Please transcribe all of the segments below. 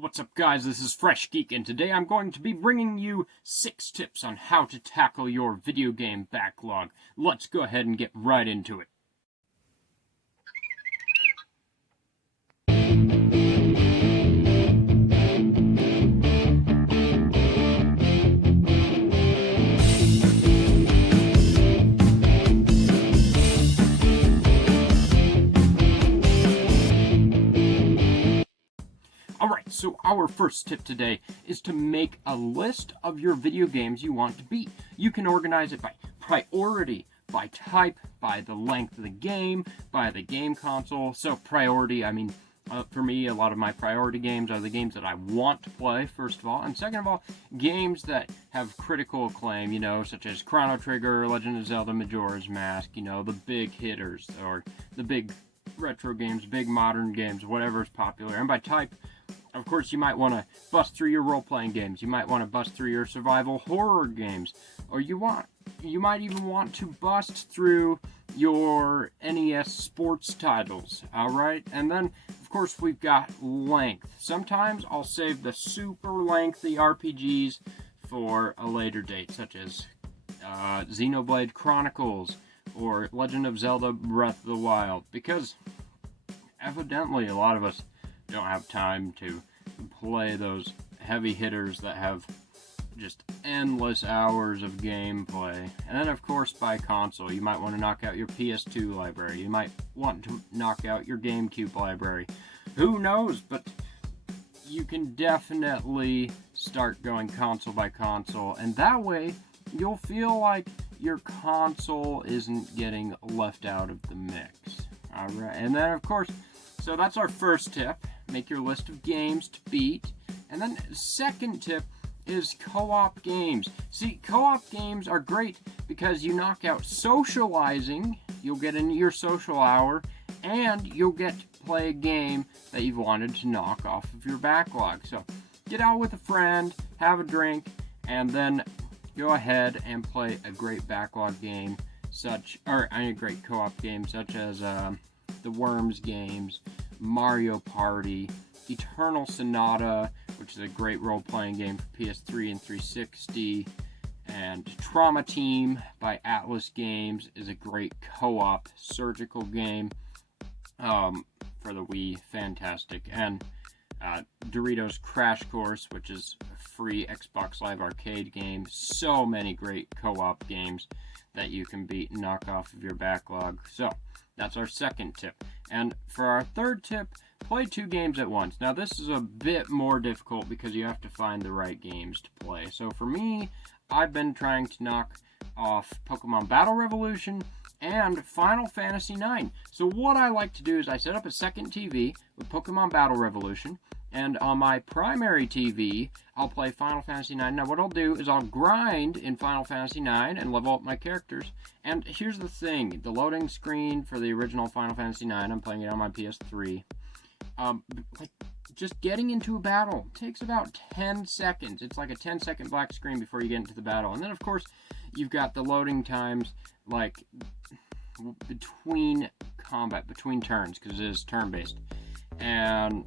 What's up, guys? This is Fresh Geek, and today I'm going to be bringing you 6 tips on how to tackle your video game backlog. Let's go ahead and get right into it. Alright, so our first tip today is to make a list of your video games you want to beat. You can organize it by priority, by type, by the length of the game, by the game console. So priority, for me, a lot of my priority games are the games that I want to play, first of all. And second of all, games that have critical acclaim, such as Chrono Trigger, Legend of Zelda, Majora's Mask, the big hitters, or the big retro games, big modern games, whatever is popular. And by type, of course, you might want to bust through your role-playing games. You might want to bust through your survival horror games. Or you might even want to bust through your NES sports titles. Alright? And then, of course, we've got length. Sometimes I'll save the super lengthy RPGs for a later date, such as Xenoblade Chronicles or Legend of Zelda Breath of the Wild. Because, evidently, a lot of us don't have time to play those heavy hitters that have just endless hours of gameplay. And then, of course, by console, you might want to knock out your PS2 library. You might want to knock out your GameCube library. Who knows? But you can definitely start going console by console, and that way you'll feel like your console isn't getting left out of the mix. Alright, and then, of course, so that's our first tip. Make your list of games to beat. And then second tip is co-op games. See, co-op games are great because you knock out socializing, you'll get into your social hour, and you'll get to play a game that you've wanted to knock off of your backlog. So get out with a friend, have a drink, and then go ahead and play a great backlog game, a great co-op game such as the Worms games, Mario Party, Eternal Sonata, which is a great role-playing game for PS3 and 360, and Trauma Team by Atlas Games is a great co-op surgical game for the Wii, fantastic, and Doritos Crash Course, which is a free Xbox Live Arcade game. So many great co-op games that you can beat and knock off of your backlog. So that's our second tip. And for our third tip, play 2 games at once. Now this is a bit more difficult because you have to find the right games to play. So for me, I've been trying to knock off Pokemon Battle Revolution and Final Fantasy IX. So what I like to do is I set up a second TV with Pokemon Battle Revolution, and on my primary TV, I'll play Final Fantasy IX. Now what I'll do is I'll grind in Final Fantasy IX and level up my characters. And here's the thing, the loading screen for the original Final Fantasy IX, I'm playing it on my PS3, just getting into a battle takes about 10 seconds. It's like a 10-second black screen before you get into the battle. And then, of course, you've got the loading times, like, between turns, because it is turn-based. And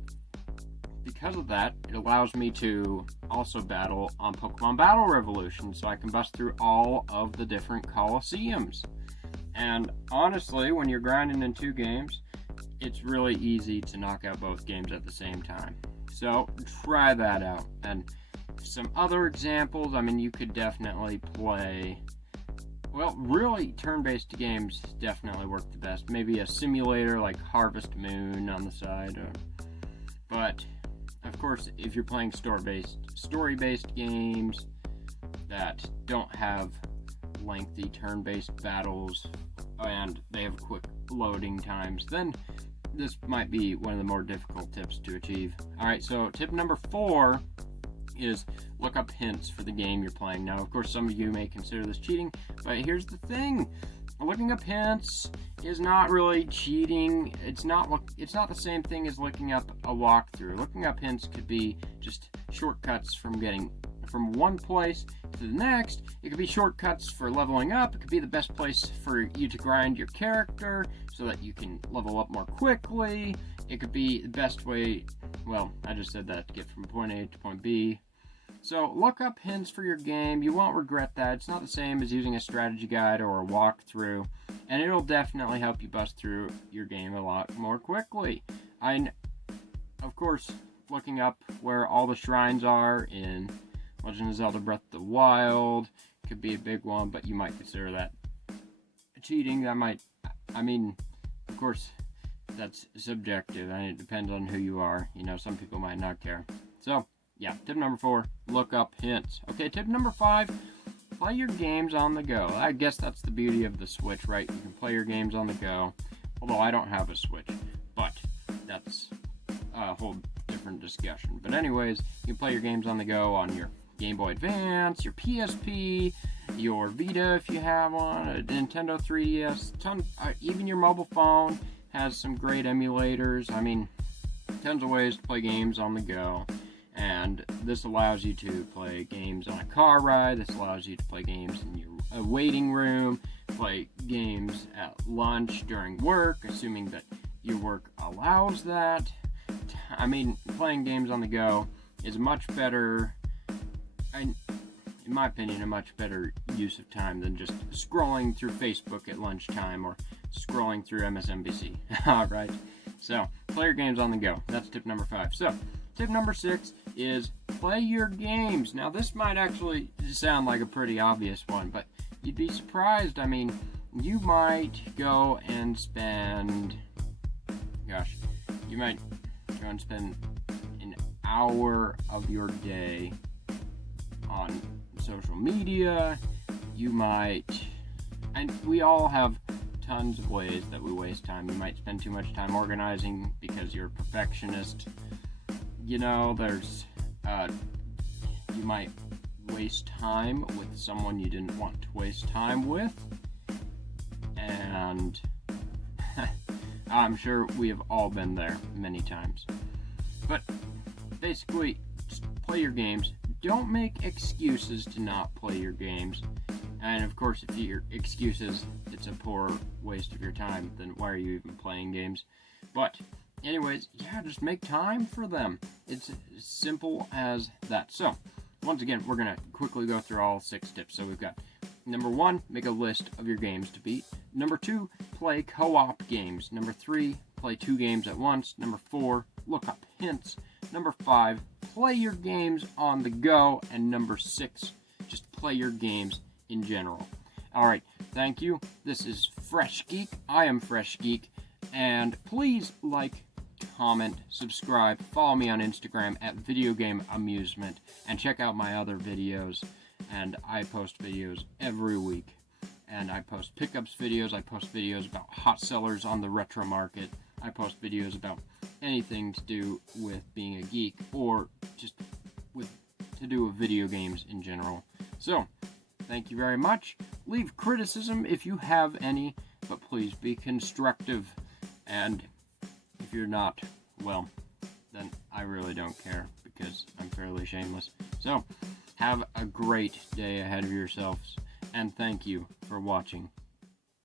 because of that, it allows me to also battle on Pokemon Battle Revolution, so I can bust through all of the different Colosseums. And honestly, when you're grinding in 2 games, it's really easy to knock out both games at the same time. So try that out. And some other examples, you could definitely play, really turn-based games definitely work the best. Maybe a simulator like Harvest Moon on the side. But of course, if you're playing story-based games that don't have lengthy turn-based battles and they have quick loading times, then this might be one of the more difficult tips to achieve. Alright, so tip number 4 is look up hints for the game you're playing. Now, of course, some of you may consider this cheating, but here's the thing. Looking up hints is not really cheating. It's not the same thing as looking up a walkthrough. Looking up hints could be just shortcuts from getting from one place to the next. It could be shortcuts for leveling up. It could be the best place for you to grind your character so that you can level up more quickly. it could be the best way, well, I just said that, to get from point A to point B. So look up hints for your game. You won't regret that. It's not the same as using a strategy guide or a walkthrough, and it'll definitely help you bust through your game a lot more quickly. Of course, looking up where all the shrines are in Legend of Zelda Breath of the Wild could be a big one, but you might consider that cheating. Of course, that's subjective, and it depends on who you are. Some people might not care. So, yeah, tip number 4, look up hints. Okay, tip number 5, play your games on the go. I guess that's the beauty of the Switch, right? You can play your games on the go, although I don't have a Switch, but that's a whole different discussion. But anyways, you can play your games on the go on your Game Boy Advance, your PSP, your Vita if you have one, a Nintendo 3DS, even your mobile phone has some great emulators. Tons of ways to play games on the go. And this allows you to play games on a car ride. This allows you to play games in your waiting room, play games at lunch, during work, assuming that your work allows that. Playing games on the go is much better, in my opinion, a much better use of time than just scrolling through Facebook at lunchtime or scrolling through MSNBC. Alright, so play your games on the go. That's tip number 5. So, tip number 6 is play your games. Now, this might actually sound like a pretty obvious one, but you'd be surprised. You might go and spend, an hour of your day on social media. You might, and we all have tons of ways that we waste time. You might spend too much time organizing because you're a perfectionist. You might waste time with someone you didn't want to waste time with, and I'm sure we have all been there many times. But basically, just play your games. Don't make excuses to not play your games. And of course, if your excuse is it's a poor waste of your time, then why are you even playing games? But anyways, just make time for them. It's as simple as that. So, once again, we're going to quickly go through all 6 tips. So we've got number 1, make a list of your games to beat. Number 2, play co-op games. Number 3, play 2 games at once. Number 4, look up hints. Number 5, play your games on the go. And number 6, just play your games in general. Alright, thank you. This is Fresh Geek. I am Fresh Geek. And please like, comment, subscribe, follow me on Instagram at Video Game Amusement, and check out my other videos. And I post videos every week. And I post pickups videos, I post videos about hot sellers on the retro market, I post videos about anything to do with being a geek, or just to do with video games in general. So, thank you very much. Leave criticism if you have any, but please be constructive. And if you're not, well, then I really don't care, because I'm fairly shameless. So, have a great day ahead of yourselves, and thank you for watching.